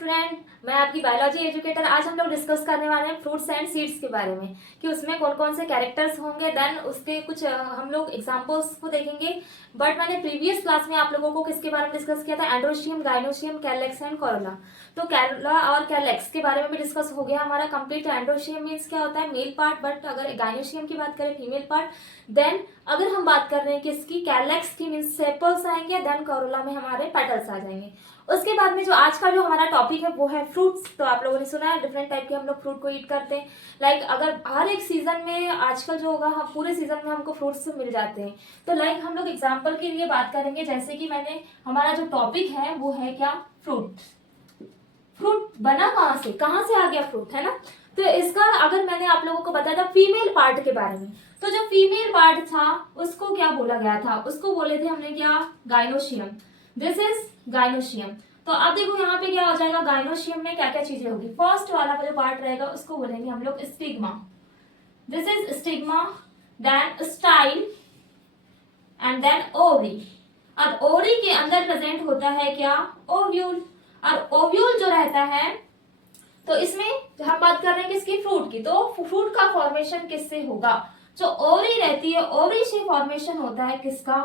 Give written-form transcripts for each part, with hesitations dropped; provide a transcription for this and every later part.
Student, मैं आपकी biology educator. आज हम लोग डिस्कस करने वाले हैं फ्रूट्स एंड सीड्स के बारे में कि उसमें कौन कौन से कैरेक्टर्स होंगे। देन उसके कुछ हम लोग एग्जांपल्स को देखेंगे। बट मैंने प्रीवियस क्लास में आप लोगों को किसके बारे में डिस्कस किया था? Androecium, gynoecium, calyx and Corolla. तो कैरोला और कैलेक्स के बारे में भी डिस्कस हो गया हमारा कंप्लीट। एंड्रोशियम मीन्स क्या होता है? Male part. बट अगर गाइनोशियम की बात करें, फीमेल पार्ट। देन अगर हम बात कर रहे हैं किसकी, कैलेक्स की, मीन्स सेपल्स आएंगे। देन कोरोला में हमारे पेटल्स आ जाएंगे। उसके बाद में जो आज का जो हमारा टॉपिक है वो है फ्रूट्स। तो आप लोगों ने सुना है डिफरेंट टाइप के हम लोग फ्रूट को ईट करते हैं। लाइक अगर हर एक सीजन में आजकल जो होगा, हम पूरे सीजन में हमको फ्रूट्स मिल जाते हैं। तो लाइक हम लोग एग्जांपल के लिए बात करेंगे, जैसे कि मैंने हमारा जो टॉपिक है वो है क्या? फ्रूट। फ्रूट बना कहाँ से आ गया फ्रूट, है ना? तो इसका अगर मैंने आप लोगों को बताया था फीमेल पार्ट के बारे में, तो जो फीमेल पार्ट था उसको क्या बोला गया था? उसको बोले थे हमने क्या? गाइनोशियम। This is gynoecium. तो अब देखो यहाँ पे क्या हो जाएगा, गाइनोशियम में क्या क्या चीजें होगी। फर्स्ट वाला जो पार्ट रहेगा उसको बोलेंगे हम लोग stigma. This is stigma. Then style and then ovary. अब ओवरी के अंदर प्रेजेंट होता है क्या? ओव्यूल। और ओव्यूल जो रहता है, तो इसमें हम बात कर रहे हैं किसकी? फ्रूट की। तो फ्रूट का फॉर्मेशन किससे होगा? जो ओवरी रहती है, ओवरी से फॉर्मेशन होता है किसका?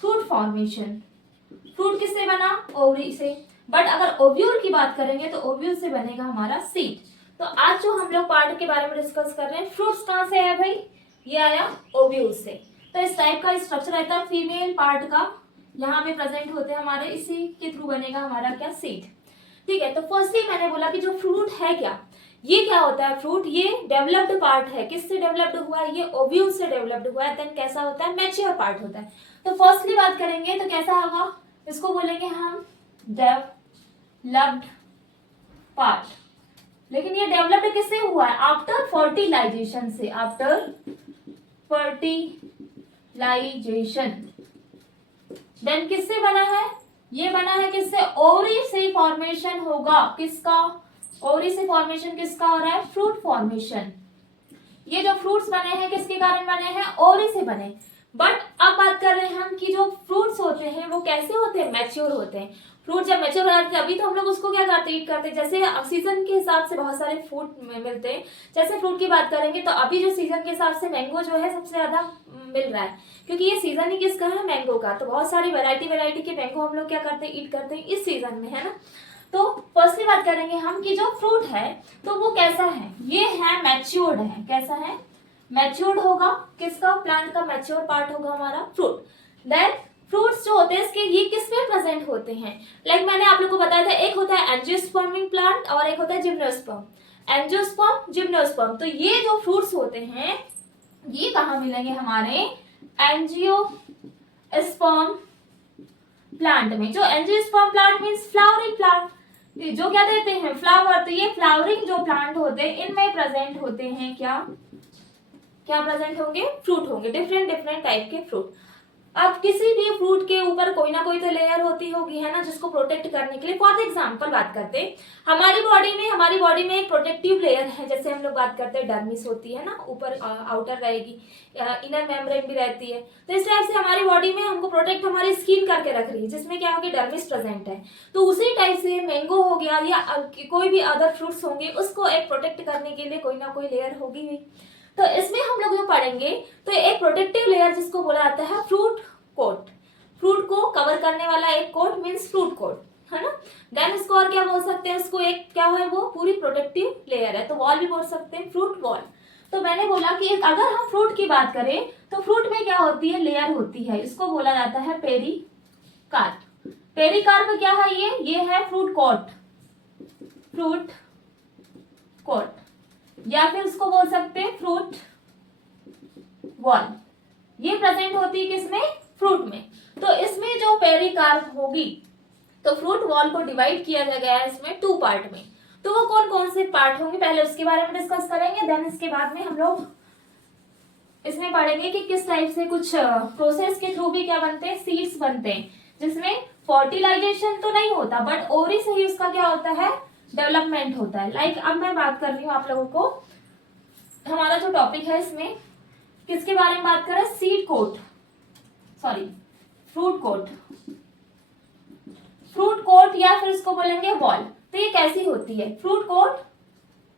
Fruit formation. फ्रूट किससे बना? ओवरी से। बट अगर ओव्यूल की बात करेंगे तो ओव्यूल से बनेगा हमारा सीड। तो आज जो हम लोग पार्ट के बारे में डिस्कस कर रहे हैं, फ्रूट्स कहाँ से आया भाई? ये आया ओव्यूल से। तो इस टाइप का स्ट्रक्चर रहता है फीमेल पार्ट का, यहाँ पे प्रेजेंट होते हैं हमारे, इसी के थ्रू बनेगा हमारा क्या? सीड। ठीक है। तो फर्स्टली मैंने बोला कि जो फ्रूट है क्या, ये क्या होता है? फ्रूट ये डेवलप्ड पार्ट है। किससे डेवलप्ड हुआ है? ये ओव्यूल से डेवलप्ड हुआ है। देन कैसा होता है? मैच्योर पार्ट होता है। तो फर्स्टली बात करेंगे तो कैसा होगा? इसको बोलेंगे हम डेवलप्ड पार्ट। लेकिन ये डेवलप्ड किससे हुआ है? आफ्टर फर्टिलाइजेशन से। After fertilisation. देन किससे बना है? ये बना है किससे? ओवरी से फॉर्मेशन होगा। किसका? ओवरी से फॉर्मेशन किसका हो रहा है? Fruit formation. ये जो फ्रूट्स बने हैं किसके कारण बने हैं? ओवरी से बने। बट अब बात कर रहे हैं हम कि जो फ्रूट्स होते हैं वो कैसे होते हैं? मैच्योर होते हैं। फ्रूट जब मैच्योर हो जाते हैं अभी तो हम लोग उसको क्या करते हैं? ईट करते हैं। जैसे सीजन के हिसाब से बहुत सारे फ्रूट मिलते हैं। जैसे फ्रूट की बात करेंगे तो अभी जो सीजन के हिसाब से मैंगो जो है सबसे ज्यादा मिल रहा है, क्योंकि ये सीजन ही किसका है? मैंगो का। तो बहुत सारी वैरायटी के मैंगो हम लोग क्या करते हैं? ईट करते हैं इस सीजन में, है ना? तो फर्स्टली बात करेंगे हम कि जो फ्रूट है तो वो कैसा है? ये है मैच्योर्ड है। कैसा है? मैच्योर्ड होगा। किसका? प्लांट का मैच्योर पार्ट होगा हमारा फ्रूट। देन फ्रूट्स जो होते हैं इसके, ये किस में प्रेजेंट होते हैं? लाइक मैंने आप लोग को बताया था, एक होता है एंजियोस्पर्मिंग प्लांट और एक होता है जिम्नोस्पर्म। Angiosperm, gymnosperm. तो ये जो फ्रूट्स होते हैं ये कहाँ मिलेंगे हमारे? एंजियोस्पर्म प्लांट में। जो angiosperm plant means flowering plant, जो क्या देते हैं? फ्लावर। तो ये फ्लावरिंग जो प्लांट होते हैं इनमें प्रेजेंट होते हैं क्या? क्या प्रेजेंट होंगे? फ्रूट होंगे। डिफरेंट टाइप के फ्रूट। अब किसी भी फ्रूट के ऊपर कोई ना कोई तो लेयर होती होगी, है ना, जिसको प्रोटेक्ट करने के लिए। फॉर एग्जांपल बात करते हैं, हमारी बॉडी में एक प्रोटेक्टिव लेयर है। जैसे हम लोग बात करते हैं डर्मिस होती है ना, ऊपर आउटर रहेगी, इनर मेम्ब्रेन भी रहती है। तो इस टाइप से हमारी बॉडी में हमको प्रोटेक्ट हमारी स्किन करके रख रही है, जिसमें क्या होगी? डर्मिस प्रेजेंट है। तो उसी टाइप से मैंगो हो गया या कोई भी अदर फ्रूट्स होंगे, उसको एक प्रोटेक्ट करने के लिए कोई ना कोई लेयर होगी ही। तो इसमें हम लोग जो पढ़ेंगे तो एक प्रोटेक्टिव लेयर जिसको बोला जाता है फ्रूट कोट। फ्रूट को कवर करने वाला एक कोट मींस फ्रूट कोट, है ना? देन इसको और क्या बोल सकते हैं? इसको एक क्या है? वो पूरी प्रोटेक्टिव लेयर है। तो वॉल भी बोल सकते हैं, फ्रूट वॉल। तो मैंने बोला कि अगर हम फ्रूट की बात करें तो फ्रूट में क्या होती है? लेयर होती है। इसको बोला जाता है पेरिकार्प। पेरिकार्प क्या है? ये है फ्रूट कोट। फ्रूट कोट, या फिर उसको बोल सकते हैं फ्रूट वॉल। ये प्रेजेंट होती है किसमें? फ्रूट में। तो इसमें जो पेरिकार्प होगी, तो फ्रूट वॉल को डिवाइड किया गया है इसमें 2 पार्ट में। तो वो कौन कौन से पार्ट होंगे पहले उसके बारे में डिस्कस करेंगे। देन इसके बाद में हम लोग इसमें पढ़ेंगे कि किस टाइप से कुछ प्रोसेस के थ्रू भी क्या बनते हैं? सीड्स बनते हैं, जिसमें फर्टिलाइजेशन तो नहीं होता बट ओवरी से ही उसका क्या होता है? डेवलपमेंट होता है। लाइक अब मैं बात कर रही हूँ आप लोगों को, हमारा जो टॉपिक है इसमें किसके बारे में बात करें? Seed coat, sorry fruit coat. Fruit coat या फिर इसको बोलेंगे वॉल। तो ये कैसी होती है, फ्रूट कोट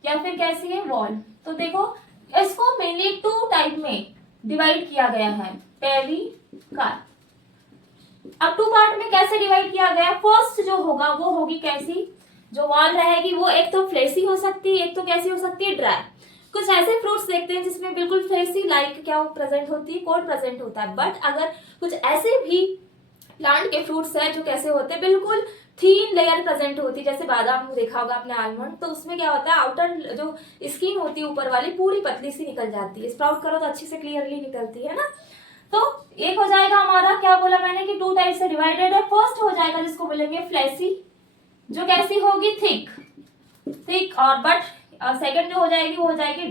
या फिर कैसी है, वॉल। तो देखो इसको मेनली 2 टाइप में डिवाइड किया गया है, पेरिकार्प। अब 2 पार्ट में कैसे डिवाइड किया गया, फर्स्ट जो होगा वो होगी कैसी, जो वॉल रहेगी वो एक तो फ्लेसी हो सकती है, एक तो कैसी हो सकती है, ड्राई। कुछ ऐसे फ्रूट्स देखते हैं जिसमें बिल्कुल फ्लेसी लाइक क्या प्रेजेंट होती है, कोट प्रेजेंट होता है। बट अगर कुछ ऐसे भी प्लांट के फ्रूट्स है जो कैसे होते हैं, बिल्कुल थीन लेयर प्रेजेंट होती है, जैसे बादाम देखा होगा आपने, आलमंड, तो उसमें क्या होता है, आउटर जो स्किन होती है ऊपर वाली पूरी पतली सी निकल जाती है, स्प्राउट करो तो अच्छी से क्लियरली निकलती है ना। तो एक हो जाएगा हमारा, क्या बोला मैंने कि 2 टाइप से डिवाइडेड है। फर्स्ट हो जाएगा जिसको बोलेंगे फ्लैसी, जो कैसी होगी, थिक और बट सेकंड जो हो जाएगी वो हो जाएगी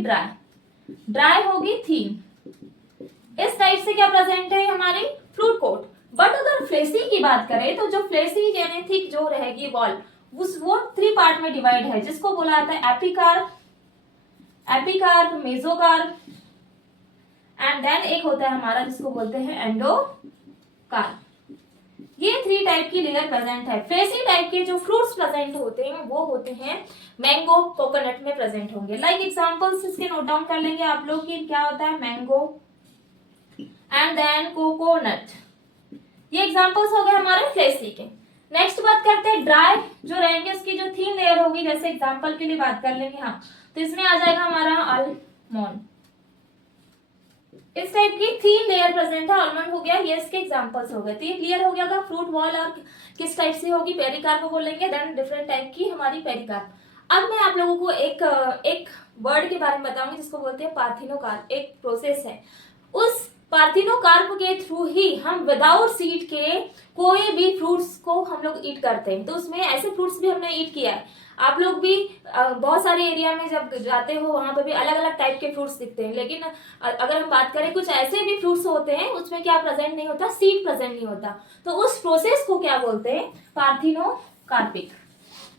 ड्राई होगी, थीन। इस टाइप से क्या प्रेजेंट है हमारी फ्रूट कोट। बट अगर फ्लेसी की बात करें तो जो फ्लेसी यानी थिक जो रहेगी वॉल, वो 3 पार्ट में डिवाइड है, जिसको बोला जाता है एपिकार्प, मेसोकार्प एंड देन एक होता है हमारा जिसको बोलते हैं एंडोकार्प। ये 3 टाइप की लेयर प्रेजेंट है। फ्लेसी टाइप के जो फ्रूट्स प्रेजेंट होते हैं वो होते हैं मैंगो, कोकोनट में प्रेजेंट होंगे। लाइक एग्जांपल्स इसके नोट डाउन कर लेंगे आप लोग कि क्या होता है, मैंगो एंड देन कोकोनट। ये एग्जांपल्स हो गए हमारे फ्लेसी के। नेक्स्ट बात करते हैं ड्राई जो रहेंगे, उसकी जो थीन लेयर होगी, जैसे एग्जांपल के लिए बात कर लेंगे, हाँ तो इसमें आ जाएगा हमारा आलमंड। इस टाइप की थीन लेयर प्रेजेंट है, आलमंड हो गया, ये इसके एग्जांपल्स हो गए। तो ये क्लियर हो गया था फ्रूट वॉल और किस टाइप से होगी, पेरिकार्प बोलेंगे, देन डिफरेंट टाइप की हमारी पेरिकार्प। अब मैं आप लोगों को एक वर्ड के बारे में बताऊंगी जिसको बोलते हैं पार्थिनोकार्प। एक प्रोसेस है, उस पार्थिनोकार्प के थ्रू ही हम विदाउट सीड के कोई भी फ्रूट्स को हम लोग ईट करते हैं। तो उसमें ऐसे फ्रूट्स भी हमने ईट किया है। आप लोग भी बहुत सारे एरिया में जब जाते हो वहां पे भी अलग अलग टाइप के फ्रूट्स दिखते हैं, लेकिन अगर हम बात करें कुछ ऐसे भी फ्रूट्स होते हैं उसमें क्या प्रेजेंट नहीं होता, सीड प्रेजेंट नहीं होता। तो उस प्रोसेस को क्या बोलते हैं, पार्थिनोकार्पिक।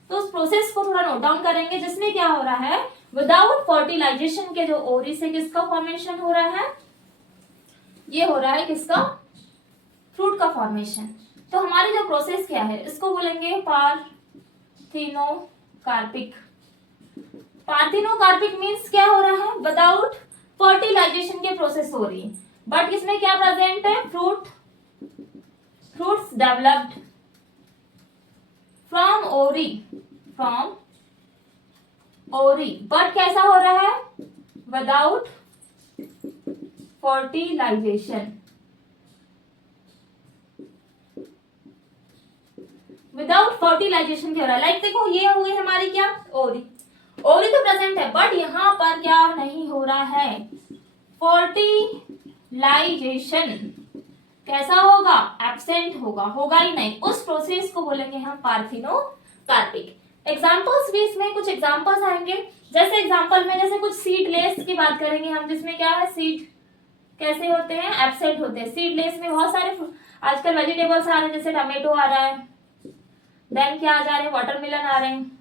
तो उस प्रोसेस को थोड़ा नोट डाउन करेंगे, जिसमें क्या हो रहा है, विदाउट फर्टिलाइजेशन के जो ओरी से किसका फॉर्मेशन हो रहा है, ये हो रहा है किसका, फ्रूट का फॉर्मेशन। तो हमारी जो प्रोसेस क्या है, इसको बोलेंगे पार्थिनोकार्पिक। पार्थिनोकार्पिक मींस क्या हो रहा है, विदाउट फर्टिलाइजेशन के प्रोसेस हो रही है। बट इसमें क्या प्रेजेंट है, फ्रूट्स डेवलप्ड फ्रॉम ओरी, बट कैसा हो रहा है, विदाउट फर्टिलाइजेशन, विदाउट फर्टिलाइजेशन क्या हो रहा है। लाइक देखो ये हुई हमारी क्या, ओरी तो प्रेजेंट है, बट यहां पर क्या नहीं हो रहा है, फर्टिलाइजेशन कैसा होगा, एब्सेंट होगा ही नहीं। उस प्रोसेस को बोलेंगे हम पार्थिनोकार्पिक। एग्जांपल्स भी इसमें कुछ एग्जांपल्स आएंगे, जैसे एग्जांपल में जैसे कुछ सीडलेस की बात करेंगे हम, जिसमें क्या है, सीड कैसे होते हैं, एब्सेंट होते हैं। सीडलेस में बहुत सारे आजकल वेजिटेबल्स आ रहे हैं, जैसे टमेटो आ रहा है, देन क्या आ जा रहे हैं, वाटरमेलन आ रहे हैं,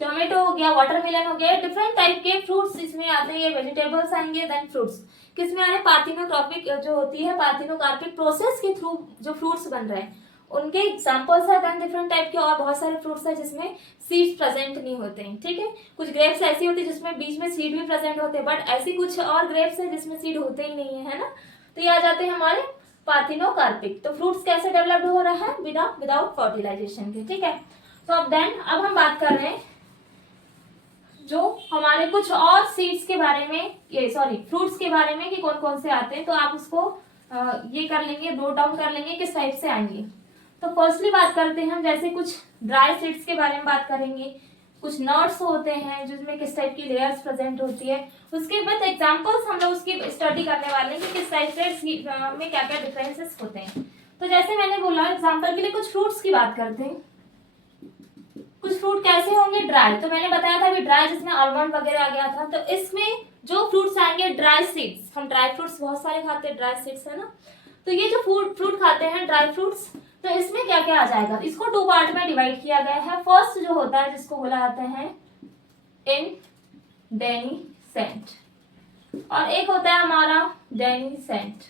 टोमेटो हो गया, वाटरमेलन हो गया, डिफरेंट टाइप के फ्रूट्स इसमें आते हैं। ये वेजिटेबल्स आएंगे, देन फ्रूट्स किसमें आ रहे हैं, पार्थिनोट्रॉपिक जो होती है, पार्थिनोकार्पिक प्रोसेस के थ्रू जो फ्रूट्स बन रहे हैं उनके एग्जांपल्स है। देन डिफरेंट टाइप के और बहुत सारे फ्रूट्स है जिसमें सीड्स प्रेजेंट नहीं होते हैं, ठीक है। कुछ ग्रेप्स ऐसी होती है जिसमें बीच में सीड भी प्रेजेंट होते हैं, बट ऐसी कुछ और ग्रेप्स है जिसमें सीड होते ही नहीं है ना। तो ये आ जाते हैं हमारे पार्थिनोकार्पिक। तो फ्रूट्स कैसे डेवलप्ड हो रहा है, विदाउट फर्टिलाइजेशन के, ठीक है। तो अब हम बात कर रहे हैं जो हमारे कुछ और सीड्स के बारे में, ये सॉरी फ्रूट्स के बारे में कि कौन कौन से आते हैं। तो आप उसको ये कर लेंगे, नोट डाउन कर लेंगे किस टाइप से आएंगे। तो फर्स्टली बात करते हैं हम, जैसे कुछ ड्राई सीड्स के बारे में बात करेंगे, कुछ नट्स होते हैं जिसमें किस टाइप की लेयर्स प्रेजेंट होती है। उसके बाद एग्जांपल्स हम लोग उसकी स्टडी करने वाले हैं कि किस टाइप से में क्या क्या डिफरेंसेस होते हैं। तो जैसे मैंने बोला एग्जांपल के लिए कुछ फ्रूट्स की बात करते हैं। कुछ फ्रूट कैसे होंगे, ड्राई। तो मैंने बताया था कि ड्राई जिसमें आलमंड वगैरह आ गया था। तो इसमें जो फ्रूट्स आएंगे ड्राई सीड्स, हम ड्राई फ्रूट्स बहुत सारे खाते हैं, ड्राई सीड्स है ना। तो ये जो फ्रूट खाते हैं ड्राई फ्रूट्स, तो इसमें क्या क्या आ जाएगा, इसको 2 पार्ट में डिवाइड किया गया है। फर्स्ट जो होता है जिसको बोला जाता है इंडेनीसेंट और एक होता है हमारा डेनीसेंट।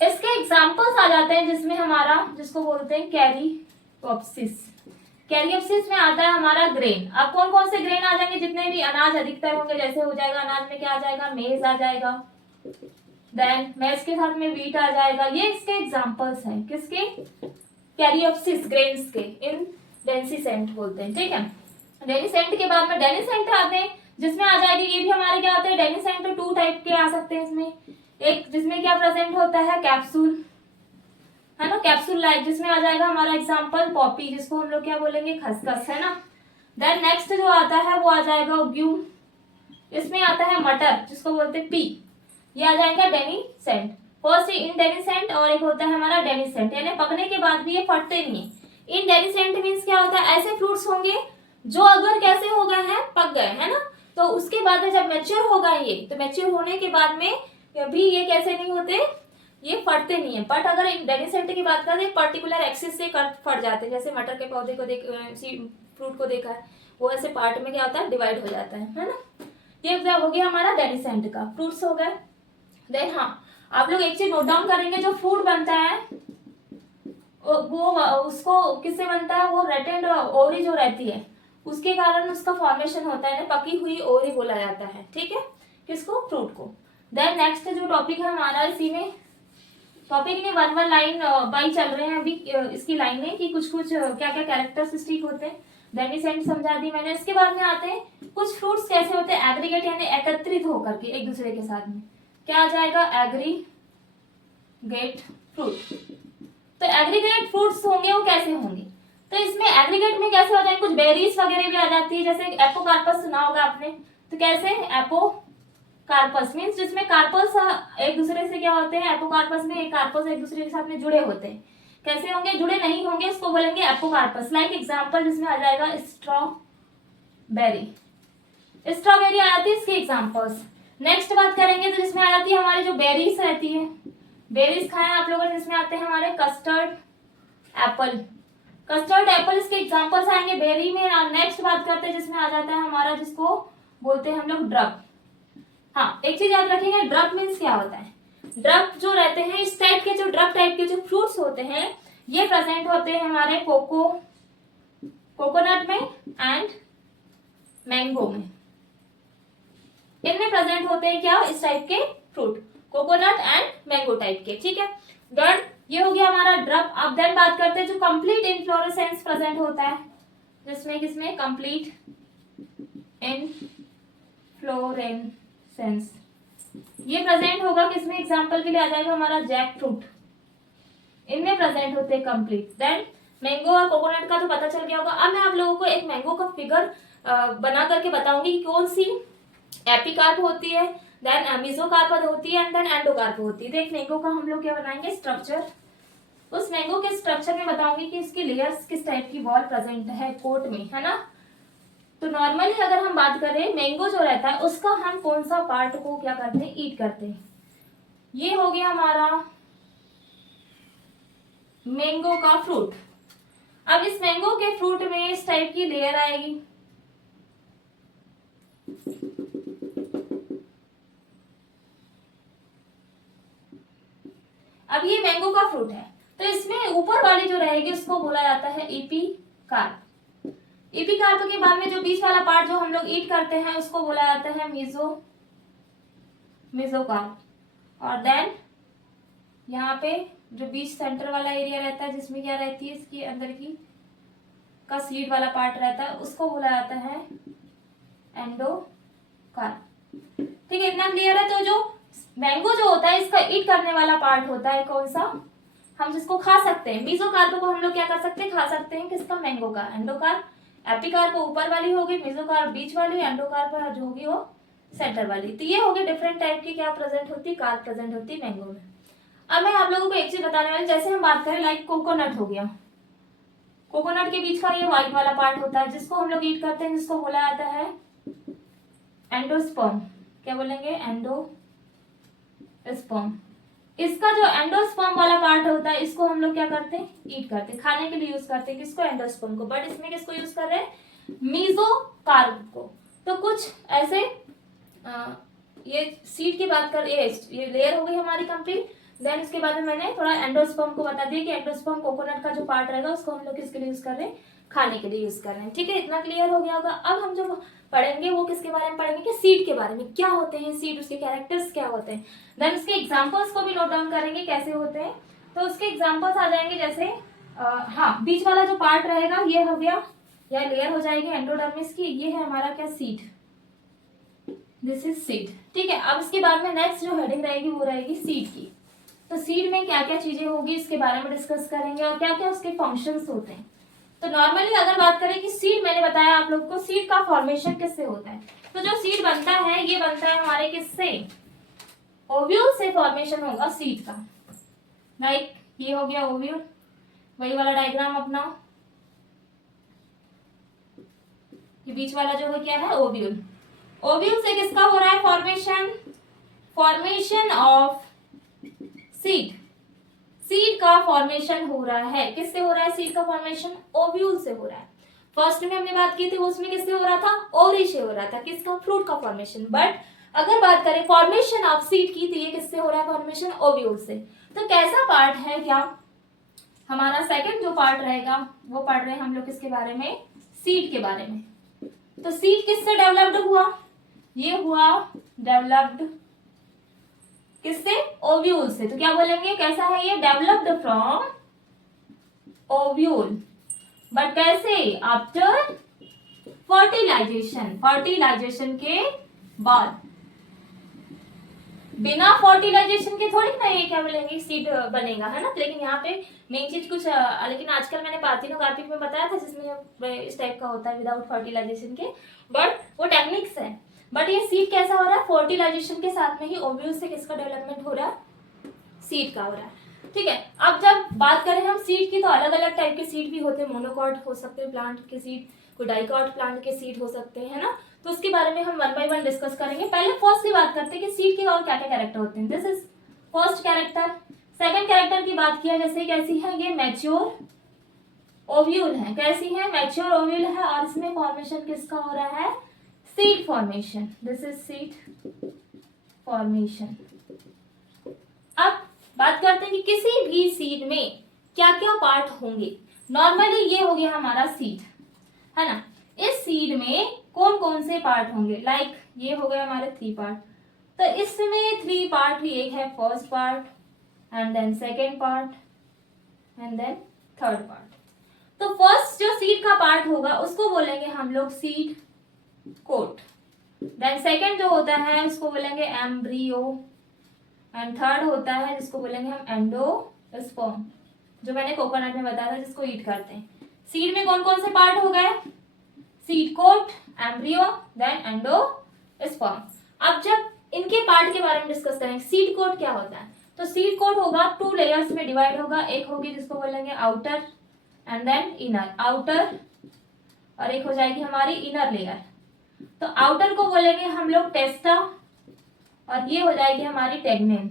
इसके एग्जाम्पल्स आ जाते हैं जिसमें हमारा, जिसको बोलते हैं कैरियोप्सिस। कैरियोप्सिस में आता है हमारा ग्रेन। अब कौन कौन से ग्रेन आ जाएंगे, जितने भी अनाज अधिकतर होंगे, जैसे हो जाएगा अनाज में क्या आ जाएगा, मेज आ जाएगा, देन मेज के साथ में व्हीट आ जाएगा। ये इसके एग्जाम्पल्स हैं, किसके, कैरियोप्सिस ग्रेन्स के, इन डेनिसेंट बोलते हैं, ठीक है। डेनिसेंट के बाद में डेनिसेंट आते हैं, जिसमें आ जाएगी, ये भी हमारे क्या होते हैं, डेनिसेंट 2 टाइप के आ सकते हैं इसमें। एक जिसमें क्या प्रेजेंट होता है, कैप्सूल, है ना, कैप्सूल लाइक, जिसमें आ जाएगा हमारा एग्जांपल पॉपी, जिसको हम लोग क्या बोलेंगे, खसखस, है ना। देन नेक्स्ट जो आता है वो आ जाएगा ग्यूम, इसमें आता है मटर, जिसको बोलते हैं पी, ये आ जाएगा डेनिसेंट। फर्स्ट इनडेनिसेंट और एक होता है हमारा डेनिसेंट, यानी पकने के बाद भी ये फटते नहीं है। इनडेनिसेंट मीन्स क्या होता है, ऐसे फ्रूट्स होंगे जो अगर कैसे हो गए हैं, पक गए, है ना, तो उसके बाद में जब मैच्योर होगा ये, तो मैच्योर होने के बाद में भी ये कैसे नहीं होते, ये फटते नहीं है। बट अगर डेनिसेंट की बात करें, पर्टिकुलर एक्सिस से फट जाते हैं, जैसे मटर के पौधे को फ्रूट को देखा है, वो ऐसे पार्ट में क्या होता है, डिवाइड हो जाता है ना। ये हो गया हमारा डेनिसेंट का, फ्रूट्स हो गए। देन हाँ, आप लोग एक चीज नोट डाउन करेंगे, जो फूड बनता है वो उसको किससे बनता है, वो रेटेंड ओवरी जो रहती है उसके कारण उसका फॉर्मेशन होता है, पकी हुई ओवरी बोला जाता है, ठीक है, किसको, फ्रूट को। देन नेक्स्ट जो टॉपिक है हमारा, इसी में टॉपिक में 1 लाइन बाई चल रहे हैं अभी इसकी लाइनें, कि कुछ कुछ क्या क्या कैरेक्टरिस्टिक होते हैं, डेनिसेंट समझा दी मैंने। इसके बाद में आते हैं कुछ फ्रूट्स कैसे होते हैं, एग्रीगेट यानी एकत्रित होकर के एक दूसरे के साथ में, क्या आ जाएगा, एग्रीगेट फ्रूट। तो एग्रीगेट फ्रूट्स होंगे वो कैसे होंगे, तो इसमें एग्रीगेट में कैसे हो जाएंगे, कुछ बेरीज वगैरह भी आ जाती है, जैसे एपोकार्पस सुना होगा आपने, तो कैसे, एपोकार्पस मीन्स जिसमें कार्पस एक दूसरे से क्या होते हैं, एपोकार्पस में एक कार्पस एक दूसरे के साथ में जुड़े होते हैं, कैसे होंगे, जुड़े नहीं होंगे, इसको बोलेंगे एपोकार्पस। लाइक एग्जांपल जिसमें आ जाएगा स्ट्रॉबेरी, स्ट्रॉबेरी आ जाती है इसके एग्जांपल्स। नेक्स्ट बात करेंगे तो जिसमें आ जाती है हमारी जो बेरीज रहती है, बेरीज खाए आप लोगों ने, जिसमें आते हैं हमारे कस्टर्ड एप्पल, कस्टर्ड एप्पल इसके एग्जांपल्स आएंगे बेरी में। नेक्स्ट बात करते हैं जिसमें आ जाता है हमारा, जिसको बोलते हैं हम लोग ड्रप। हाँ, एक चीज याद रखेंगे, ड्रप मीन्स क्या होता है, ड्रप जो रहते हैं इस टाइप के, जो ड्रप टाइप के जो फ्रूट्स होते हैं, ये प्रेजेंट होते हैं हमारे कोकोनट में एंड मैंगो में, इनमें प्रेजेंट होते हैं क्या, इस टाइप के fruit, coconut and mango type के, ठीक है। डन, ये हो गया हमारा ड्रप। अब देन बात करते हैं जो कंप्लीट इनफ्लोरेसेंस प्रेजेंट होता है, जिसमें किसमें, कंप्लीट इनफ्लोरेसेंस, ये प्रेजेंट होगा किसमें, एग्जांपल के लिए आ जाएगा हमारा जैक फ्रूट, इनमें प्रेजेंट होते हैं कंप्लीट। देन मैंगो और कोकोनट का तो पता चल गया होगा। अब मैं आप लोगों को एक मैंगो का फिगर बना करके बताऊंगी कि कौन सी एपिकार्प होती है, देन मेसोकार्प होती है, एंड देन एंडोकार्प होती है। तो एक मैंगो का हम लोग क्या बनाएंगे, स्ट्रक्चर, उस मैंगो के स्ट्रक्चर में बताऊंगी कि इसकी लेयर्स किस टाइप की वॉल प्रेजेंट है कोट में, है ना। तो नॉर्मली अगर हम बात करें, मैंगो जो रहता है उसका हम कौन सा पार्ट को क्या करते हैं, ईट करते हैं। ये हो गया हमारा मैंगो का फ्रूट। अब इस मैंगो के फ्रूट में इस टाइप की लेयर आएगी, अब ये मैंगो का फ्रूट है, तो इसमें ऊपर वाली जो रहेगी उसको बोला जाता है एपिकार्प। एपिकार्प के बाद में जो बीच वाला पार्ट जो हम लोग ईट करते हैं उसको बोला जाता है मेसोकार्प। और देन यहाँ पे जो बीच सेंटर वाला एरिया रहता है, जिसमें क्या रहती है, इसके अंदर की का सीड वाला पार्ट रहता है, उसको बोला जाता है एंडोकार्प। ठीक है, इतना क्लियर है। तो जो मैंगो जो होता है इसका ईट करने वाला पार्ट होता है कौन सा, हम जिसको खा सकते हैं, मेसोकार्प को हम लोग क्या कर सकते हैं, खा सकते हैं, किसका, मैंगो का। एंडोकार्प, एपिकार्प ऊपर वाली होगी, मेसोकार्प बीच वाली, एंडोकार्प जो होगी वो सेंटर वाली। तो ये हो गए डिफरेंट टाइप की क्या प्रेजेंट होती, कार्प प्रेजेंट होती मैंगो में। अब मैं आप लोगों को एक चीज बताने वाली, जैसे हम बात करें लाइक कोकोनट हो गया, कोकोनट के बीच का ये व्हाइट वाला पार्ट होता है जिसको हम लोग ईट करते हैं, जिसको बोला जाता है एंडोस्पर्म। क्या बोलेंगे, एंडोस्पर्म। इसका जो एंडोस्पर्म वाला पार्ट होता है इसको हम लोग क्या करते हैं, ईट करते हैं, खाने के लिए यूज करते हैं, किसको, एंडोस्पर्म को। बट इसमें किसको यूज कर रहे हैं, मेसोकार्प को। तो कुछ ऐसे ये सीड की बात कर, ये लेयर हो गई हमारी कंप्लीट। देन उसके बाद में मैंने थोड़ा एंडोस्पर्म को बता दिया कि एंडोस्पर्म कोकोनट का जो पार्ट रहेगा उसको हम लोग किसके लिए यूज कर रहे हैं, खाने के लिए यूज कर रहे हैं। ठीक है, इतना क्लियर हो गया होगा। अब हम जो पढ़ेंगे वो किसके बारे में पढ़ेंगे कि सीड के बारे में, क्या होते हैं सीड, उसके कैरेक्टर्स क्या होते हैं, देन उसके एग्जाम्पल्स को भी नोट डाउन करेंगे कैसे होते हैं। तो उसके एग्जाम्पल्स आ जाएंगे जैसे हाँ, बीच वाला जो पार्ट रहेगा ये हो गया, या लेयर हो जाएगी एंडोडर्मिस की, ये है हमारा क्या सीड, दिस इज सीड। ठीक है, अब इसके बाद में नेक्स्ट जो हेडिंग रहेगी वो रहेगी सीड की। तो सीड में क्या क्या चीजें होगी इसके बारे में डिस्कस करेंगे और क्या क्या उसके फंक्शंस होते हैं। तो नॉर्मली अगर बात करें कि सीड, मैंने बताया आप लोग को सीड का फॉर्मेशन किससे होता है। तो जो सीड बनता है ये बनता है हमारे किससे, ओव्यूल से फॉर्मेशन होगा सीड का। लाइक ये हो गया ओव्यूल, वही वाला डायग्राम अपनाओ, ये बीच वाला जो है क्या है ओव्यूल। ओव्यूल से किसका हो रहा है formation, formation of seed, seed का फॉर्मेशन हो रहा है। किससे हो रहा है सीड का फॉर्मेशन, ओव्यूल से हो रहा है। फर्स्ट में हमने बात की थी उसमें किससे हो रहा था, ओवरी से हो रहा था, किसका, फ्रूट का फॉर्मेशन। बट अगर बात करें फॉर्मेशन ऑफ सीड की तो ये किससे हो रहा है फॉर्मेशन, ओव्यूल से। तो कैसा पार्ट है क्या, हमारा सेकंड जो पार्ट रहेगा वो पढ़ रहे हैं हम लोग किसके बारे में, सीड के बारे में। तो सीड किससे डेवलप्ड हुआ, ये हुआ डेवलप्ड किससे, ओव्यूल से। तो क्या बोलेंगे कैसा है ये, डेवलप्ड फ्रॉम ओव्यूल, बट कैसे, आफ्टर फर्टिलाइजेशन, फर्टिलाइजेशन के बाद। बिना फर्टिलाइजेशन के थोड़ी ना ये क्या बोलेंगे सीड बनेगा, है ना। लेकिन यहाँ पे मेन चीज कुछ लेकिन आजकल मैंने पार्थिनोकार्पिक में बताया था जिसमें इस टाइप का होता है विदाउट फर्टिलाइजेशन के, बट वो टेक्निक्स है। बट ये सीड कैसा हो रहा है, फर्टिलाइजेशन के साथ में ही ओव्यूल से किसका डेवलपमेंट हो रहा है, सीड का हो रहा है। ठीक है, अब जब बात करें हम सीड की तो अलग अलग टाइप के सीड भी होते हैं, मोनोकॉट हो सकते हैं प्लांट के सीड, कोई डाइकॉट प्लांट के सीड हो सकते हैं, है ना। तो उसके बारे में हम वन बाय वन डिस्कस करेंगे। पहले फर्स्ट की बात करते हैं कि सीड के और क्या क्या कैरेक्टर होते हैं। This is first character. Second character की बात किया जैसे कैसी है, ये मैच्योर ओव्यूल है, कैसी है, मैच्योर ओव्यूल है, और इसमें फॉर्मेशन किसका हो रहा है, seed formation, this is seed formation. अब बात करते हैं कि किसी भी सीड में क्या क्या पार्ट होंगे। नॉर्मली ये हो गया हमारा सीड, है ना। इस सीड में कौन कौन से पार्ट होंगे, लाइक ये हो गए हमारे 3 पार्ट। तो इसमें 3 पार्ट, एक है first part and then second part and then third part. तो फर्स्ट जो सीड का पार्ट होगा उसको बोलेंगे हम लोग सीड कोट, देन सेकेंड जो होता है उसको बोलेंगे एम्ब्रियो, एंड थर्ड होता है जिसको बोलेंगे हम एंडोस्पर्म, जो मैंने कोकोनट में बताया था जिसको ईट करते हैं। सीड में कौन कौन से पार्ट हो गए, seed coat, embryo, then endosperm. अब जब इनके पार्ट के बारे में डिस्कस करेंगे, सीड कोट क्या होता है। तो सीड कोट होगा 2 लेयर्स में डिवाइड होगा, एक होगी जिसको बोलेंगे outer and then inner, outer, और एक हो जाएगी हमारी इनर लेयर। तो आउटर को बोलेंगे हम लोग टेस्टा, और ये हो जाएगी हमारी टेगमेन,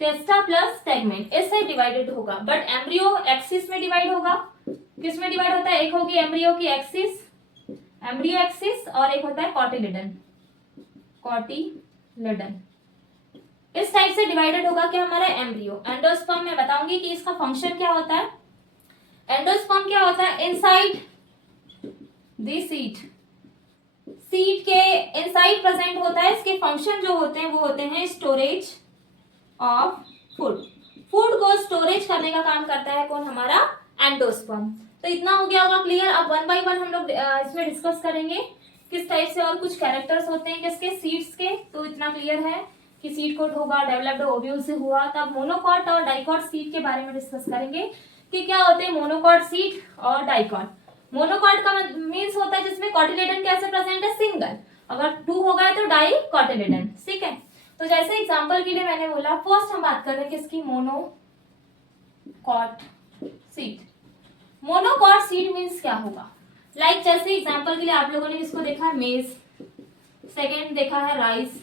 टेस्टा प्लस टेगमेन, इससे डिवाइडेड होगा। बट एम्ब्रियो एक्सिस में डिवाइड होगा, किस में डिवाइड होता है, एक होगी एम्ब्रियो की एक्सिस, एम्ब्रियो एक्सिस, और एक होता है कॉटिलिडन, कॉटिलिडन, इस टाइप से डिवाइडेड होगा क्या हमारा एम्ब्रियो। एंडोस्पर्म में बताऊंगी कि इसका फंक्शन क्या होता है। एंडोस्पर्म क्या होता है, इनसाइड द सीड, सीड के इनसाइड प्रेजेंट होता है। इसके फंक्शन जो होते हैं वो होते हैं स्टोरेज ऑफ फूड, फूड को स्टोरेज करने का काम करता है कौन, हमारा एंडोस्पर्म। तो इतना हो गया होगा क्लियर। अब वन बाय वन हम लोग इसमें डिस्कस करेंगे किस टाइप से, और कुछ कैरेक्टर्स होते हैं किसके, सीड्स के। तो इतना क्लियर है कि सीड कोट होगा, डेवलप्ड ओव्यूल से हुआ। तब मोनोकॉट और डाइकॉट सीड के बारे में डिस्कस करेंगे कि क्या होते हैं मोनोकॉट सीड और डाइकॉट। मोनोकॉट का मीन्स होता है जिसमें कॉटिलेडन कैसे प्रेजेंट है, सिंगल, अगर 2 हो गए तो डाई कॉटिलेडन। ठीक है, तो जैसे एग्जांपल के लिए मैंने बोला, फर्स्ट हम बात कर रहे हैं किसकी, monocot seed. Monocot seed means क्या होगा, लाइक जैसे एग्जांपल के लिए आप लोगों ने इसको देखा है मेज, सेकेंड देखा है राइस,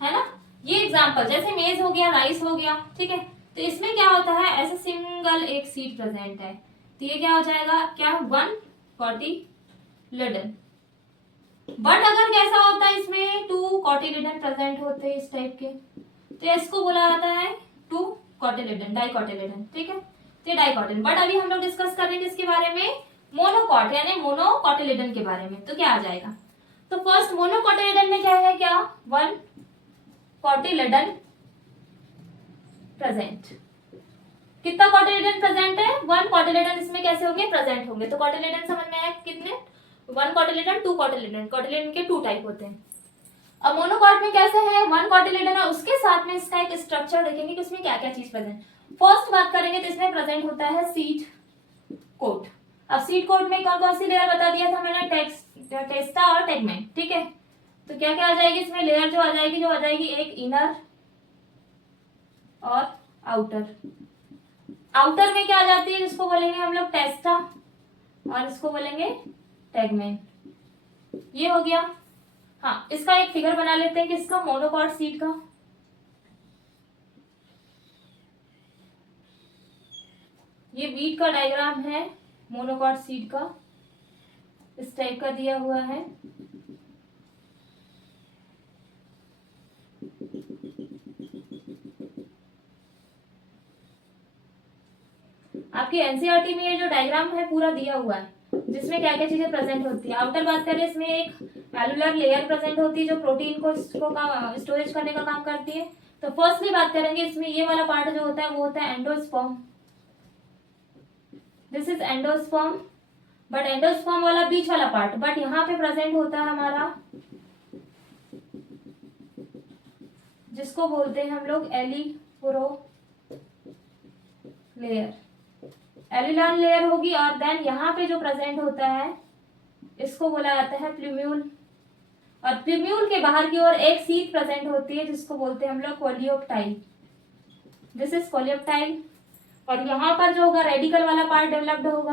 है ना। ये एग्जांपल जैसे मेज हो गया, राइस हो गया, ठीक है। तो इसमें क्या होता है, ऐसे सिंगल एक सीड प्रेजेंट है, तो ये क्या हो जाएगा, क्या 1 कॉटिलिडन। बट अगर कैसा होता है इसमें 2 कॉटिलिडन प्रेजेंट होते हैं इस टाइप के, तो इसको बोला जाता है टू कॉटिलेडन, डाइकॉटिलेडन, ठीक है, तो डाइकॉटिलेडन। बट अभी हम लोग डिस्कस करेंगे इसके बारे में मोनोकॉट यानी मोनोकॉटिलेडन के बारे में। तो क्या आ जाएगा, तो फर्स्ट मोनोकॉटिलेडन में क्या है, क्या वन कॉटिलेडन प्रेजेंट। कितना कॉटिलेडन प्रेजेंट है, वन कॉटिलेडन इसमें कैसे होंगे, प्रेजेंट होंगे। तो कॉटिलेडन समझ में आया कितने, one cotyledon, two cotyledon, cotyledon के टू टाइप होते हैं। अब मोनोकॉट में कैसे है, वन कॉटिलेडन है, उसके साथ में इसका एक स्ट्रक्चर देखेंगे कि उसमें क्या क्या चीज प्रेजेंट। फर्स्ट बात करेंगे तो इसमें प्रेजेंट होता है सीड कोट। अब सीड कोट में कौन कौन सी लेयर बता दिया था मैंने, टेस्टा और टेगमेंट, ठीक है। तो क्या क्या आ जाएगी इसमें लेयर, जो आ जाएगी एक इनर और आउटर। आउटर में क्या आ जाती है, जिसको बोलेंगे हम लोग टेस्टा और इसको बोलेंगे टेगमेंट। ये हो गया। हाँ, इसका एक फिगर बना लेते हैं किसका, मोनोकॉट सीड का। ये वीट का डायग्राम है मोनोकॉट सीड का, इस टाइप का दिया हुआ है। आपकी एनसीईआरटी में ये जो डायग्राम है पूरा दिया हुआ है, जिसमें क्या क्या चीजें प्रेजेंट होती है। आउटर बात करें, इसमें एक एलुलर लेयर प्रेजेंट होती है जो प्रोटीन को स्टोरेज करने का काम करती है। तो फर्स्टली बात करेंगे इसमें ये वाला पार्ट जो होता है वो होता है endosperm. This is endosperm, but endosperm वाला बीच वाला पार्ट, बट यहाँ पे प्रेजेंट होता है हमारा, जिसको बोलते हैं हम लोग एलिफोरो लेयर। एलुलर लेयर होगी और देन यहाँ पे जो प्रेजेंट होता है इसको बोला जाता है प्लूम्यूल। और प्लूम्यूल के बाहर की ओर एक सीट प्रेजेंट होती है जिसको बोलते हैं हम लोग कोलियोप्टाइल। This is coleoptile. और यहाँ पर जो होगा रेडिकल वाला पार्ट डेवलप्ड होगा,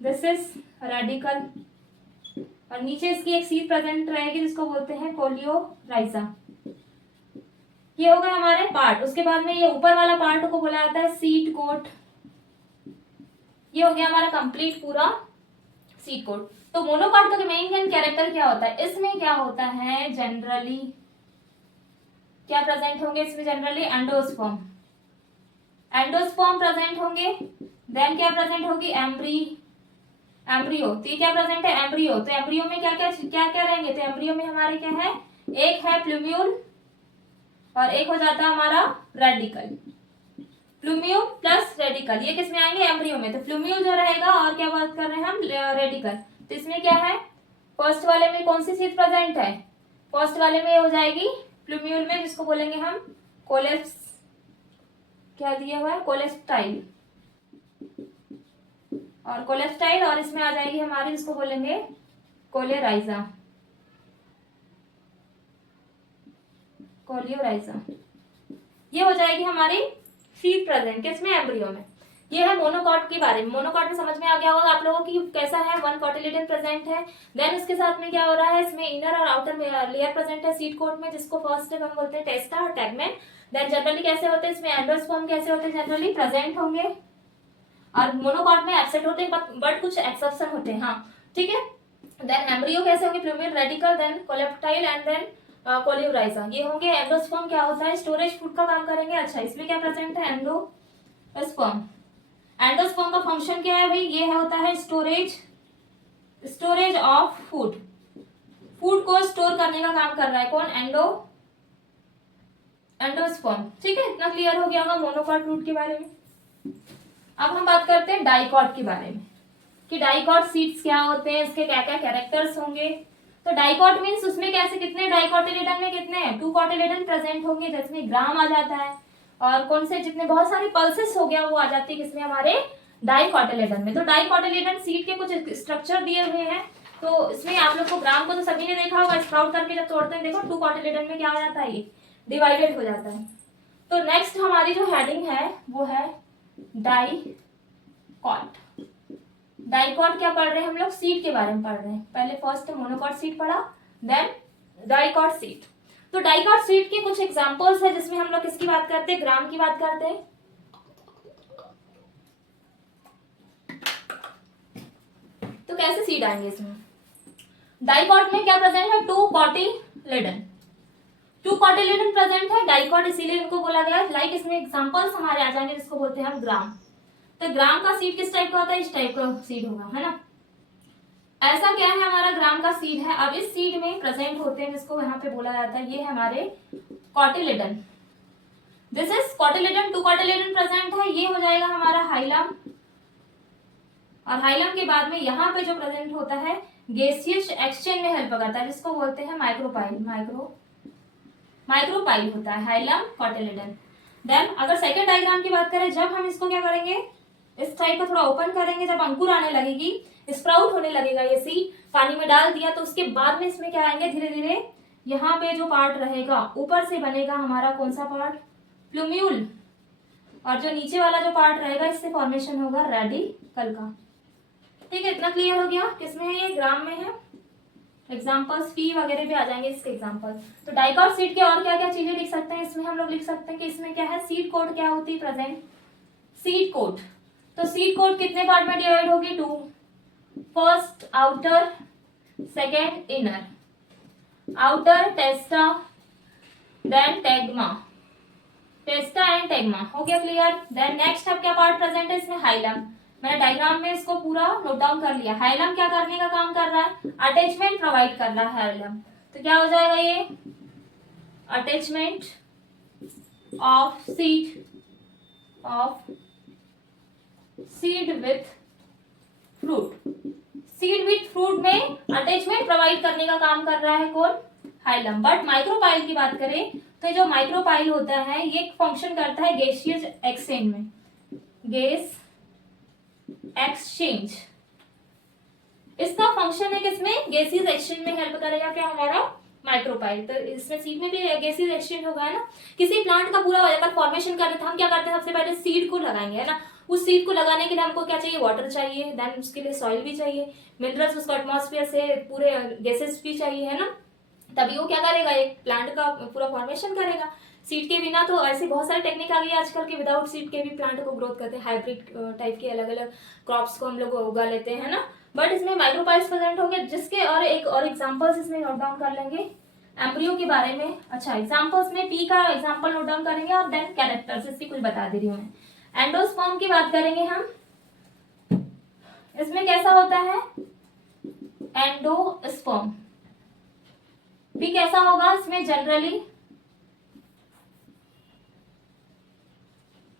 दिस इज रेडिकल। और नीचे इसकी एक सीट प्रेजेंट रहेगी जिसको बोलते हैं कोलियोराइजा। ये हो गए हमारे पार्ट। उसके बाद में ये ऊपर वाला पार्ट को बोला जाता है सीट कोट। ये हो गया हमारा कंप्लीट पूरा सीट कोट। तो मोनोकॉट का मेन कैरेक्टर क्या होता है, इसमें क्या होता है, जनरली क्या प्रेजेंट होंगे इसमें, जनरली एंडोस्पर्म, एंडोस्पर्म प्रेजेंट होंगे। देन क्या प्रेजेंट होगी, एम्ब्रियो। तो ये क्या प्रेजेंट है, एम्ब्रियो। तो एम्ब्रियो में क्या क्या रहेंगे, तो एम्ब्रियो में हमारे क्या है, एक है प्लूम्यूल और एक हो जाता है हमारा रेडिकल। प्लूम्यूल प्लस रेडिकल, ये किसमें आएंगे, एम्ब्रियो में। तो प्लूम्यूल जो रहेगा, और क्या बात कर रहे हैं हम, रेडिकल। तो इसमें क्या है, फर्स्ट वाले में कौन सी चीज प्रेजेंट है, फर्स्ट वाले में हो जाएगी प्लूम्यूल में, जिसको बोलेंगे हम कोलेप्स, क्या दिया हुआ है, कोलेस्टाइल। और कोलेस्टाइल, और इसमें आ जाएगी हमारी, जिसको बोलेंगे कोलेराइजा, कोलियोराइजा। ये हो जाएगी हमारी सीट प्रेजेंट किसमें, एम्ब्रियो में। ये है मोनोकॉट के बारे में। मोनोकॉट में समझ में आ गया होगा आप लोगों की कैसा है, वन कॉटिलेडन प्रेजेंट है। देन उसके साथ में क्या हो रहा है, इसमें इनर और आउटर लेयर प्रेजेंट है सीट कोट में, जिसको फर्स्ट हम बोलते हैं टेस्टा और टेगमेंट। देन जनरली कैसे होते हैं, इसमें एंडोस्पर्म कैसे होते हैं, जनरली प्रेजेंट होंगे। और मोनोकॉट में एब्सेंट होते हैं, बट कुछ एक्सेप्शन होते हैं, हाँ ठीक है। देन एम्ब्रियो कैसे होंगे, plumule, radicle, then coleoptile and then coleorhiza. ये होंगे। एंडोस्पर्म क्या होता है, स्टोरेज फूड का काम करेंगे। अच्छा, इसमें क्या प्रेजेंट है, एंडोस्पर्म। एंडोस्पर्म का फंक्शन क्या है भाई, ये होता है स्टोरेज ऑफ फूड, फूड को स्टोर करने का काम कर रहा है कौन, एंडोस्पर्म। ठीक है, इतना क्लियर हो गया होगा मोनोकॉट रूट के बारे में। अब हम बात करते हैं डाइकॉट के बारे में कि डाइकॉट सीड्स क्या होते हैं, इसके क्या क्या कैरेक्टर्स होंगे। तो डाइकॉट मीन्स उसमें कैसे, कितने डाइकॉटिलेडन में कितने हैं, टू कॉटिलेडन प्रेजेंट होंगे, जिसमें ग्राम आ जाता है। और कौन से, जितने बहुत सारी पल्सेस हो गया वो आ जाती है किसमें, हमारे डाइकॉटिलेडन में। तो डाइकॉटिलेडन सीड के कुछ स्ट्रक्चर दिए हुए हैं। तो इसमें आप लोग को ग्राम को तो सभी ने देखा होगा, स्प्राउट करके जब तोड़ते हैं, देखो टू कॉटिलेडन में क्या हो जाता है, ये डिवाइडेड हो जाता है। तो नेक्स्ट हमारी जो हेडिंग है वो है डाइकॉट। डाइकॉट क्या पढ़ रहे हैं हम लोग, सीड के बारे में पढ़ रहे हैं। पहले फर्स्ट मोनोकॉट सीड पढ़ा, देन डाइकॉट सीड। तो डाइकॉट सीड के कुछ एग्जांपल्स है जिसमें हम लोग किसकी बात करते हैं, ग्राम की बात करते हैं। तो कैसे सीड आएंगे इसमें, डाइकॉट में क्या प्रेजेंट है, two cotyledon. Two cotyledon present है, डाइकॉट इसीलिए इनको बोला गया है। लाइक इसमें एग्जांपल्स हमारे आ जाएंगे जिसको बोलते हैं हम ग्राम। तो ग्राम का सीड किस टाइप का होता है, इस टाइप का सीड होगा, है ना। ऐसा क्या है, हमारा ग्राम का सीड है। अब इस सीड में प्रेजेंट होते हैं जिसको यहाँ पे बोला जाता है, ये है हमारे cotyledon. This is cotyledon, two cotyledon present है। ये हो जाएगा हमारा हाइलम, और हाइलम के बाद में यहाँ पे जो प्रेजेंट होता है गैसियस एक्सचेंज में हेल्प करता है, जिसको बोलते हैं माइक्रोपाइल। माइक्रोपाइल होता है हाइलम कॉटिलिडन। देन अगर सेकेंड डायग्राम की बात करें, जब हम इसको क्या करेंगे, इस टाइप का थोड़ा ओपन करेंगे, जब अंकुर आने लगेगी, स्प्राउट होने लगेगा, ये सीड पानी में डाल दिया, तो उसके बाद में इसमें क्या आएंगे, धीरे धीरे यहाँ पे जो पार्ट रहेगा ऊपर से बनेगा हमारा कौन सा पार्ट, प्लूम्यूल, और जो नीचे वाला जो पार्ट रहेगा इससे फॉर्मेशन होगा रेडिकल का। ठीक है, इतना क्लियर हो गया। किसमें है ये, ग्राम में है। एग्जाम्पल्स फी वगैरह भी आ जाएंगे इसके एग्जाम्पल। तो डाइकॉट सीड के और क्या क्या चीजें लिख सकते हैं इसमें, हम लोग लिख सकते हैं कि इसमें क्या है, सीड कोट क्या होती है प्रेजेंट, सीड कोट। तो सीड कोट कितने पार्ट में डिवाइड होगी, two, first outer, second inner. Outer testa, then tegmen, testa and tegmen, हो गया क्लियर। देन नेक्स्ट अब क्या पार्ट प्रेजेंट है इसमें, हाइलम। मैंने डायग्राम में इसको पूरा नोट डाउन कर लिया। हाइलम क्या करने का काम कर रहा है, अटैचमेंट प्रोवाइड कर रहा है हाइलम। तो क्या हो जाएगा ये, attachment of seed with fruit. Seed with fruit में अटैचमेंट प्रोवाइड करने का काम कर रहा है कौन, हाइलम। बट माइक्रोपाइल की बात करें तो जो माइक्रोपाइल होता है ये फंक्शन करता है गैसियस एक्सचेंज में, गैस एक्सचेंज। इसका फंक्शन है किसमें, गैसियस एक्सचेंज में हेल्प करेगा क्या हमारा माइक्रोपाइल। तो इसमें सीड में भी गैसियस एक्सचेंज होगा, है ना। किसी प्लांट का पूरा अगर फॉर्मेशन करना था, हम क्या करते हैं, सबसे पहले सीड को लगाएंगे, है ना। उस सीड को लगाने के लिए हमको क्या चाहिए, वाटर चाहिए, देन उसके लिए सॉइल भी चाहिए, मिनरल्स उसको एटमॉस्फेयर से पूरे गैसेस भी चाहिए, है ना। तभी वो क्या करेगा, एक प्लांट का पूरा फॉर्मेशन करेगा। सीड के बिना तो ऐसे बहुत सारी टेक्निक आ गई आजकल के, विदाउट सीड के भी प्लांट को ग्रोथ करते हैं। हाइब्रिड टाइप के अलग अलग क्रॉप्स को हम लोग उगा लेते हैं, ना। बट इसमें माइक्रोपाइल्स प्रेजेंट होंगे, जिसके और एक और एग्जांपल्स इसमें नोट डाउन कर लेंगे एम्ब्रियो के बारे में। अच्छा, एग्जांपल्स में पी का एग्जांपल नोट डाउन करेंगे और देन कैरेक्टर्स इसकी कुछ बता दे रही हूँ मैं। एंडोस्पर्म की बात करेंगे हम, इसमें कैसा होता है, एंडोस्पर्म भी कैसा होगा, इसमें जनरली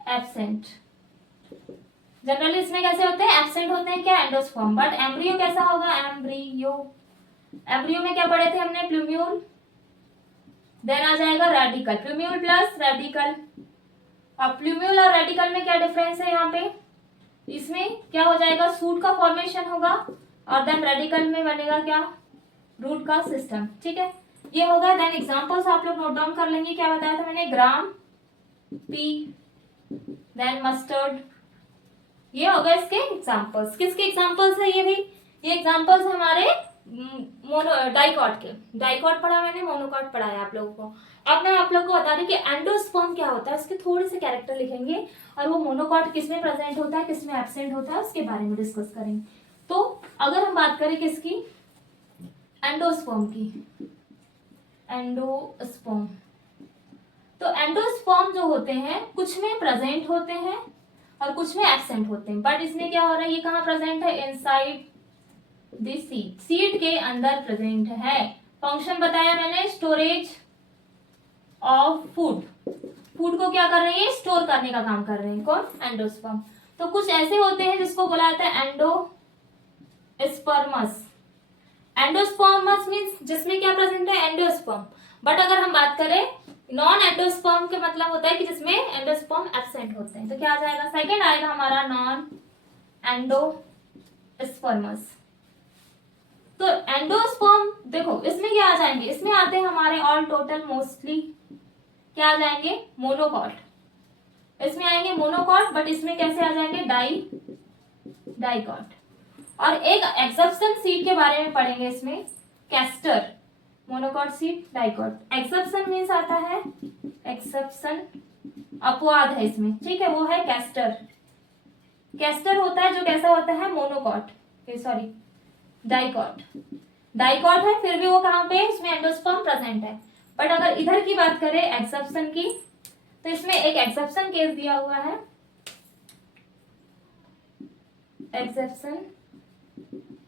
एब्सेंट। जनरली इसमें कैसे होते हैं, एब्सेंट होते हैं क्या, एंडोस्पर्म। बट एम्ब्रियो कैसा होगा, एम्ब्रियो में क्या पढ़े थे हमने, प्लूम्यूल, देन आ जाएगा रेडिकल, प्लूम्यूल प्लस रेडिकल। अब प्लूम्यूल और रेडिकल में क्या डिफरेंस है, यहाँ पे इसमें क्या हो जाएगा, सूट का फॉर्मेशन होगा, और देन रेडिकल में बनेगा क्या, रूट का सिस्टम। ठीक है, ये होगा। देन एग्जांपल्स आप लोग नोट डाउन कर लेंगे। क्या बताया था मैंने, ग्राम, पी, देन मस्टर्ड, ये होगा इसके एग्जांपल्स। किसके एग्जांपल्स है ये भी, ये एग्जांपल्स हमारे डाइकॉट के। डाइकॉट पढ़ा मैंने, मोनोकॉट पढ़ा है आप लोगों को। अब मैं आप लोग को बता दूं कि एंडोस्पर्म क्या होता है, उसके थोड़े से कैरेक्टर लिखेंगे, और वो मोनोकॉट किसमें प्रेजेंट होता है, किसमें एब्सेंट होता है, उसके बारे में डिस्कस करेंगे। तो अगर हम बात करें किसकी, एंडोस्पर्म की, एंडोस्पर्म, तो एंडोस्पर्म जो होते हैं कुछ में प्रेजेंट होते हैं और कुछ में एब्सेंट होते हैं। बट इसमें क्या हो रहा है, ये कहाँ प्रेजेंट है, इनसाइड द सीड, सीड के अंदर प्रेजेंट है। फंक्शन बताया मैंने, स्टोरेज ऑफ फूड, फूड को क्या कर रहे हैं, स्टोर करने का काम कर रहे हैं कौन, एंडोस्पर्म। तो कुछ ऐसे होते हैं जिसको बोला जाता है एंडोस्पर्मस। एंडोस्पर्मस मींस जिसमें क्या प्रेजेंट है, एंडोस्पर्म। बट अगर हम बात करें नॉन एंडोस्पर्म के मतलब होता है कि जिसमें एंडोस्पर्म एब्सेंट होते हैं। तो क्या आ जाएगा, सेकंड आएगा हमारा नॉन एंडोस्पर्मस। तो एंडोस्पर्म देखो इसमें क्या आ जाएंगे, इसमें आते हैं हमारे ऑल टोटल मोस्टली क्या आ जाएंगे, मोनोकॉट। इसमें आएंगे मोनोकॉट, बट इसमें कैसे आ जाएंगे, डाइकॉट। और एक एक्सेप्शन सीड के बारे में पढ़ेंगे इसमें, castor, monocot seed, dicot. Exception means आता है, एक्सेप्शन अपवाद है इसमें, ठीक है, वो है कैस्टर। कैस्टर होता है जो कैसा होता है, मोनोकॉट, डाइकॉट। डाइकॉट है, फिर भी वो कहाँ पे, इसमें एंडोस्पर्म प्रेजेंट है। बट अगर इधर की बात करें एक्सेप्शन की, तो इसमें एक एक्सेप्शन केस दिया हुआ है, एक्सेप्शन।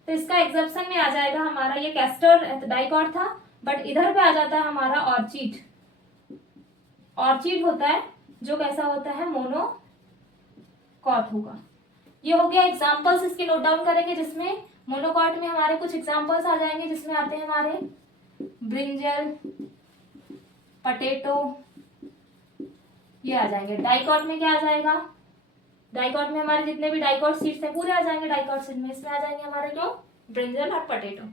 तो इसका एक्सेप्शन में आ जाएगा हमारा ये कैस्टर डाइकॉट था, बट इधर पे आ जाता है हमारा ऑर्चिड। ऑर्चिड होता है जो कैसा होता है, मोनोकॉट होगा। ये हो गया एग्जांपल्स, इसके नोट डाउन करेंगे, जिसमें मोनोकॉट में हमारे कुछ एग्जांपल्स आ जाएंगे, जिसमें आते हैं हमारे ब्रिंजल, पटेटो, ये आ जाएंगे। डाइकॉट में क्या आ जाएगा, डाइकॉट में हमारे जितने भी डाइकॉट सीड्स हैं पूरे आ जाएंगे डाइकॉट सीड में। इसमें आ जाएंगे हमारे जो ब्रिंजल और पटेटो।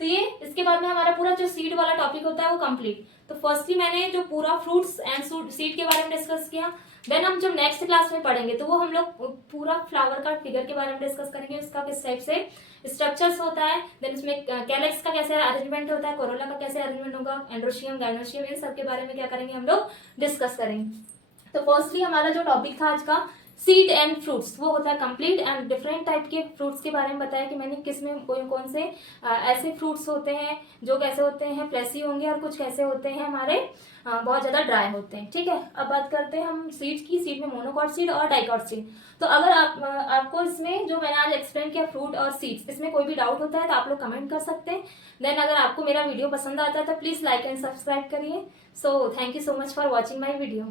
तो ये इसके बाद में हमारा पूरा जो सीड वाला टॉपिक होता है वो कंप्लीट। तो फर्स्टली मैंने जो पूरा फ्रूट्स एंड सीड के बारे में डिस्कस किया। देन हम जब नेक्स्ट क्लास में पढ़ेंगे तो वो हम लोग पूरा फ्लावर का फिगर के बारे में डिस्कस करेंगे, उसका किस टाइप से स्ट्रक्चर्स होता है, देन उसमें कैलेक्स का कैसे अरेंजमेंट होता है, कोरोला का कैसे अरेंजमेंट होगा, एंड्रोशियम, गाइनोशियम, इन सब के बारे में क्या करेंगे हम लोग डिस्कस करेंगे। तो फर्स्टली हमारा जो टॉपिक था आज का सीड एंड फ्रूट्स, वो होता है कंप्लीट। एंड डिफरेंट टाइप के फ्रूट्स के बारे में बताया कि मैंने किसमें कौन कौन से ऐसे फ्रूट्स होते हैं जो कैसे होते हैं फ्लैसी होंगे, और कुछ कैसे होते हैं हमारे बहुत ज्यादा ड्राई होते हैं। ठीक है, अब बात करते हैं हम सीड्स की। सीड में मोनोकॉट सीड और डाइकॉट सीड। तो अगर आपको इसमें जो मैंने आज एक्सप्लेन किया फ्रूट और सीड्स, इसमें कोई भी डाउट होता है तो आप लोग कमेंट कर सकते हैं। देन अगर आपको मेरा वीडियो पसंद आता है तो प्लीज लाइक एंड सब्सक्राइब करिए। So thank you so much for watching my video.